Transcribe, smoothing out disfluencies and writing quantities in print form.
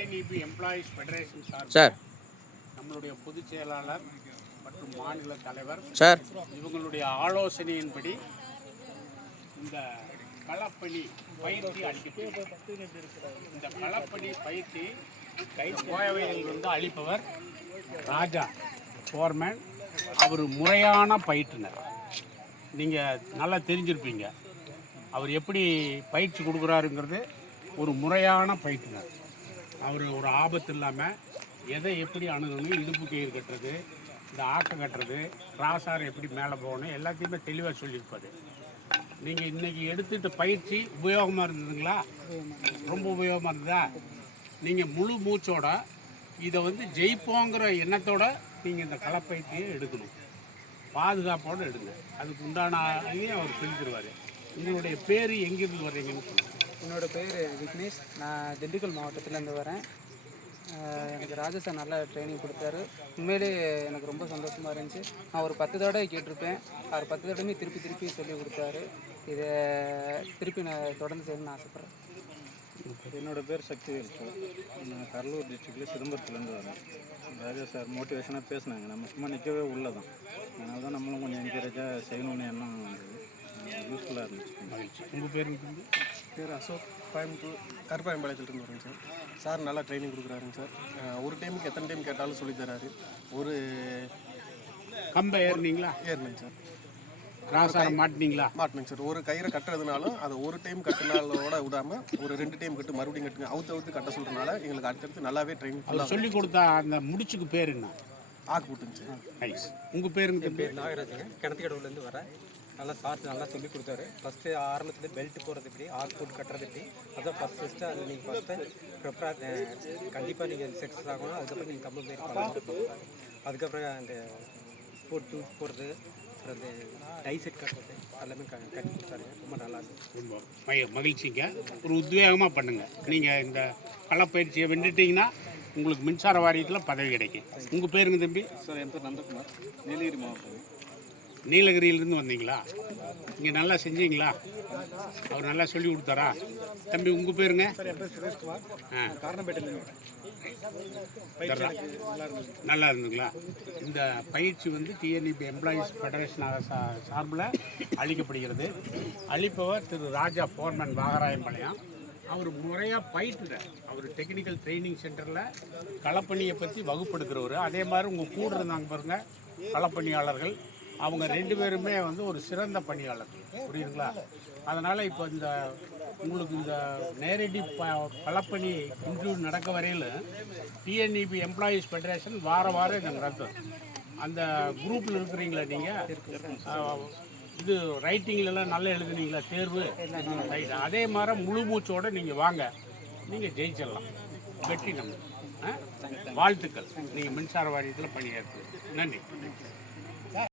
TNEB employees federation sir, நம்மளுடைய பொதுச் செயலாளர் மற்றும் மாநில தலைவர் சார், இவங்களுடைய ஆலோசனையின்படி இந்த களப்பணி பயிற்சி அளிக்கப்பட்டு இந்த களப்பணி பயிற்சி கோயவையிலிருந்து அளிப்பவர் ராஜா ஃபோர்மேன். அவர் முறையான பயிற்றுனர். நீங்கள் நல்லா தெரிஞ்சிருப்பீங்க அவர் எப்படி பயிற்சி கொடுக்குறாருங்கிறது. ஒரு முறையான பயிற்றுனர். அவர் ஒரு ஆபத்து இல்லாமல் எதை எப்படி அணுகணும், இடுப்பு கயிறு கட்டுறது, இந்த ஆக்கம் கட்டுறது, ராசார் எப்படி மேலே போகணும் எல்லாத்தையுமே தெளிவாக சொல்லியிருப்பார். நீங்கள் இன்றைக்கி எடுத்துகிட்ட பயிற்சி உபயோகமாக இருந்ததுங்களா? ரொம்ப உபயோகமாக இருந்ததா? நீங்கள் முழு மூச்சோட இதை ஜெயிப்போங்கிற எண்ணத்தோட நீங்கள் இந்த களப்பயிற்சியை எடுக்கணும். பாதுகாப்போடு எடுங்க. அதுக்கு உண்டான இதையும் அவர் சொல்லித்தருவார். உங்களுடைய பேர் எங்கேருந்து வர்றீங்கன்னு சொல்லுங்கள். என்னோடய பேர் விக்னேஷ். நான் திண்டுக்கல் மாவட்டத்துலேருந்து வரேன். எனக்கு ராஜா சார் நல்லா ட்ரைனிங் கொடுத்தாரு. உண்மையிலே எனக்கு ரொம்ப சந்தோஷமாக இருந்துச்சு. நான் ஒரு 10 தடவை கேட்டிருப்பேன். அவர் 10 தடவையுமே திருப்பி சொல்லி கொடுத்தாரு. இதை திருப்பி நான் தொடர்ந்து செய்யணும்னு ஆசைப்பட்றேன். என்னோடய பேர் சக்திவேல் சார். நான் கடலூர் டிஸ்ட்ரிக்டில் சிதம்பரத்துலேருந்து வரேன். ராஜா சார் மோட்டிவேஷனாக பேசினாங்க. நம்ம சும்மா நிற்கவே உள்ளதான். அதனால தான் நம்மளும் கொஞ்சம் என்கரேஜாக செய்யணும்னு எண்ணம் வந்தது. யூஸ்ஃபுல்லாக இருந்துச்சு. மகிழ்ச்சி. உங்கள் பேர் பேர் அசோக். கோயம்புத்தூர் கருப்பாயம்பாளையத்துலேருந்து வரேங்க சார். சார் நல்லா ட்ரைனிங் கொடுக்குறாருங்க சார். ஒரு டைமுக்கு எத்தனை டைம் கேட்டாலும் சொல்லித்தராரு. ஒரு கம்பை ஏறினீங்களா? ஏறினேங்க சார். ராசாரம் மாட்டினீங்களா? மாட்டினேங்க சார். ஒரு கயிறை கட்டுறதுனாலும் அதை ஒரு டைம் கட்டினாலோட விடாமல் ஒரு 2 டைம் கட்டு மறுபடியும் கட்டுங்க. அவுத்து கட்ட சொல்கிறதுனால எங்களுக்கு அடுத்தடுத்து நல்லாவே ட்ரைனிங் ஃபுல்லாக சொல்லி கொடுத்தா. அந்த முடிச்சுக்கு பேர் என்ன? ஆக்கு போட்டுங்க சார். நைஸ். உங்கள் பேருங்க? பேர் நாகராஜுங்க. கிணத்துக்கடவுலேருந்து வரேன். நல்லா சார் நல்லா சொல்லி கொடுத்தாரு. ஃபஸ்ட்டு ஆரம்பத்தில் பெல்ட் போடுறது எப்படி, ஆக் போட்டு கட்டுறது எப்படி, அதான் ஃபஸ்ட்டு அது நீங்கள் ஃபஸ்ட்டு கண்டிப்பாக நீங்கள் சக்ஸஸ் ஆகணும். அதுக்கப்புறம் நீங்கள் கம்பல் மாரி பண்ணலாம். அதுக்கப்புறம் அந்த போட்டு போடுறது, அப்புறம் அந்த டைசெட் கட்டுறது எல்லாமே கட்டி கொடுத்தாரு. ரொம்ப நல்லா இருந்துச்சு. ரொம்ப மகிழ்ச்சிங்க. ஒரு உத்வேகமாக பண்ணுங்கள். நீங்கள் இந்த களப்பயிற்சியை வெண்டுட்டிங்கன்னா உங்களுக்கு மின்சார வாரியத்தில் பதவி கிடைக்கும். உங்கள் பேருங்க தம்பி? சார் என் பேர் நந்தகுமார். நீலகிரி மாவட்டம். நீலகிரியிலேருந்து வந்தீங்களா? இங்கே நல்லா செஞ்சீங்களா? அவர் நல்லா சொல்லி கொடுத்தாரா? தம்பி உங்கள் பேருங்க? நல்லா இருந்துங்களா? இந்த பயிற்சி டிஎன்இபி எம்ப்ளாயீஸ் ஃபெடரேஷன் சார்பில் அளிக்கப்படுகிறது. அளிப்பவர் திரு ராஜா ஃபோர்மேன், வாகராயம்பாளையம். அவர் முறையாக பயிற்றுறார். அவர் டெக்னிக்கல் ட்ரைனிங் சென்டரில் களப்பணியை பற்றி வகுப்படுத்துகிறவர். அதே மாதிரி உங்கள் கூட இருந்தாங்க பாருங்கள் களப்பணியாளர்கள். அவங்க 2 பேருமே ஒரு சிறந்த பணியாளர்கள். புரியுதுங்களா? அதனால் இப்போ உங்களுக்கு இந்த நேரடி களப்பணி இன்டர்வியூ நடக்க வரையில் டிஎன்இபி எம்ப்ளாயீஸ் ஃபெடரேஷன் வாரம் இதை நடத்தும். அந்த குரூப்பில் இருக்கிறீங்களா நீங்கள்? இது ரைட்டிங்லலாம் நல்லா எழுதுனீங்களா தேர்வு? ரைட். அதே மாதிரி முழு மூச்சோடு நீங்கள் வாங்க. நீங்கள் ஜெயிச்சிடலாம். வெற்றி நம்ம வாழ்த்துக்கள். நீங்கள் மின்சார வாரியத்தில் பணியாற்று. நன்றி.